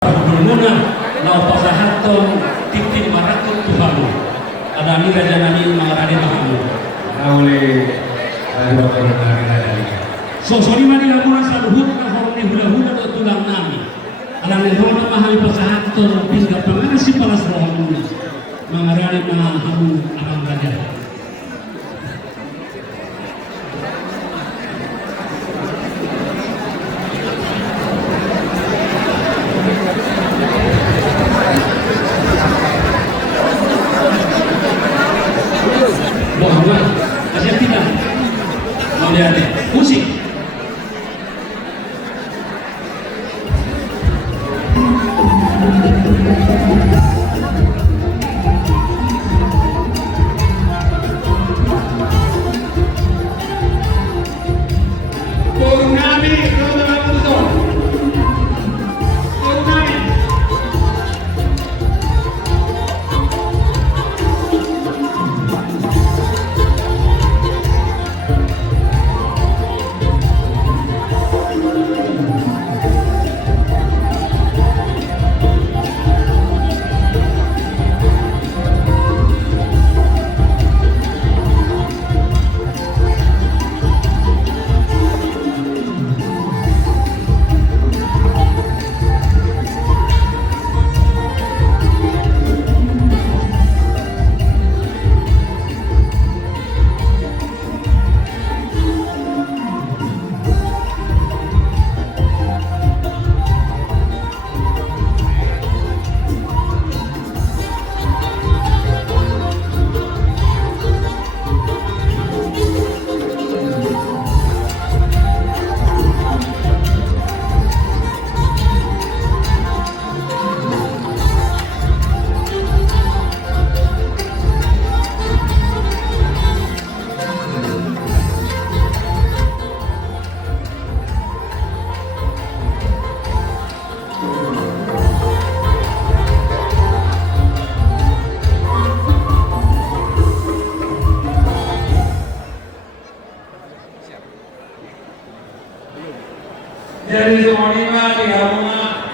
Muna na upasahaton titin marakot Tuhan. Ada ni raja nani mengarani mahamu. Oleh dokter dari. So sorry mani lamunan sa luhut na horni hula-hula do tulang nami. Alam ni hona mahami pasahaton pinga panganasi palas rohon mengarani mahamu akang raja. Musik. Jadi semuanya di rumah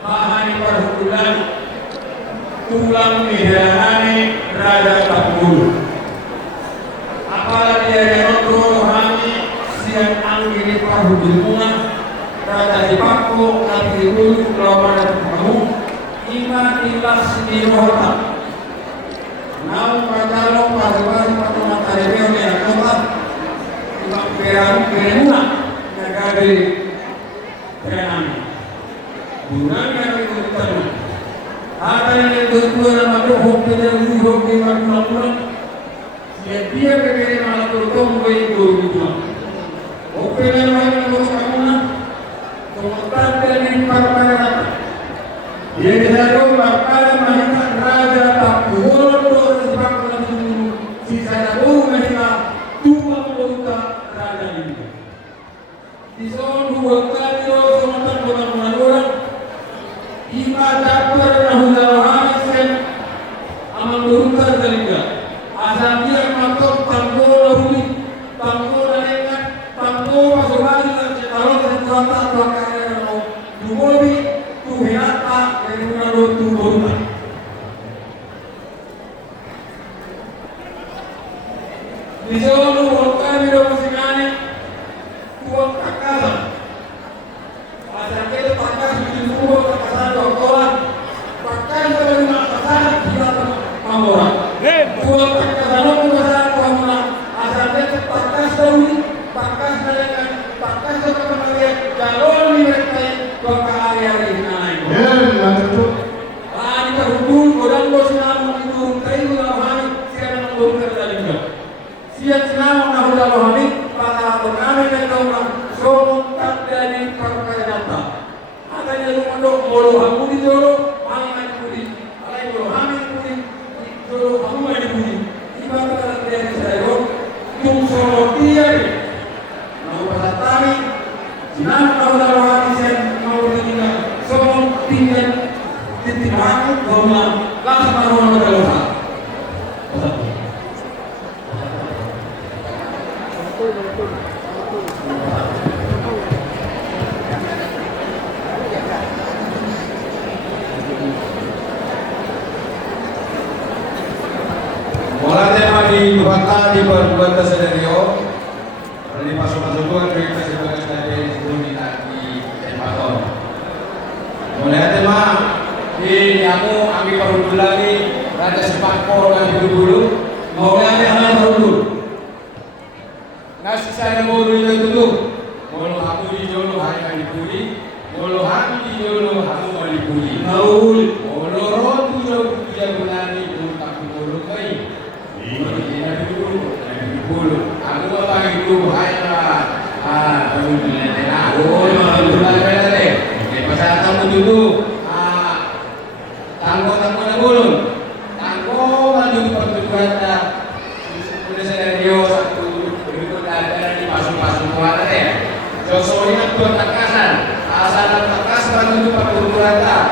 mahani perhukulan tulang mihrani raja Takbul. Apalagi dari rohani siang angin perhukulan raja Dipakku nanti dulu lawan kamu iman ikhlas di rohata. Namun kalau pagi-pagi patungan karibio yang kota imak berani dari peran bulan yang itu ada yang kedua nama dohok dan dohok di mana dia berbeda malah bertemu itu juga oke yang harus kamu kemudian dari parpara dia diharap parpara mahita raja Takbul sebab sisa jauh mahita dua kota raja ini di sana dua kali sematan orang ibadah pernah sen amal berhutang terliga asal dia matok tanggul huli tanggul dengan tanggul masuk lagi dan kalau terjata atau kaya dumobi tu henata dari mana tu berhutang di sana dua kali singani tuang kakasan asal kita pakai bikin semua kakasan doktoran pakai dengan kakasan kita pamoran tuang kakasan kakasan pamoran asal kita pakai sawi pakai dengan pakai sebagai calon mereka ke area ini naik ini terhubung orang bosnya itu kayu rohani sekarang belum terjadi siap senang mengajar rohani para pengamen dan orang somong tak dari partai data. Adanya rumah dok molo hamu di jolo, malam di alai molo hamu di jolo hamu di ibarat kalau dari saya tung solo dia. Mau pasatami, senang mengajar rohani sen mau tinggal somong tinggal titik aku gomla langsung maruah berdoa. Fakta di perbuatan sedario di pasok-pasok Tuhan kita sebagai sebagai sebelum kita di Epaton. Mulai tema di kamu ambil perlu lagi raja sepakor lagi dulu mau ngambil hal dulu. Nasi saya mau dulu dulu. Molo aku di jolo hari dipuli, molo aku di jolo aku mau dipuli. Maul, molo rotu jolo puja benari belum tak dulu kai. Ini dulu. Aku mau bagi dulu hai lah. Baru dinilai aku. Baru dinilai. Pasal kamu dulu. Tanggo dulu. Tanggo maju pertujuan dah. Sudah sedario satu berikut ada di pasung-pasung kuat deh. Josonya tuh takasan. Asal takasan itu pertujuan dah.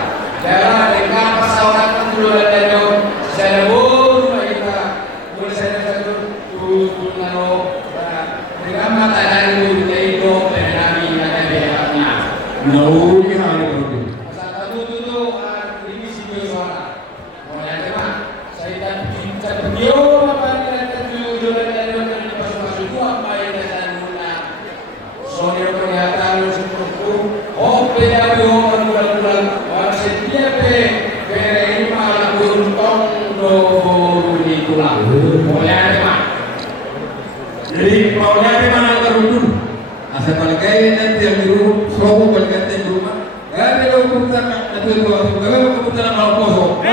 Daerah dengan pasaran dulu ada saya baru kita boleh saya satu tuh naro dengan mata dari itu penami ada beratnya. Nauli hari itu. Satu itu ini sih suara. Mulai tema saya tadi video apa yang tujuh dari masuk itu apa yang saya guna. Soalnya kelihatan seperti beda bulan orang setiap ini malah untung di tulang. Mulai tema. Jadi maunya di mana kerudung? Asal balikai nanti yang di rumah, sobo balikai di rumah. Gak ada keputusan, nanti itu keputusan mau kosong.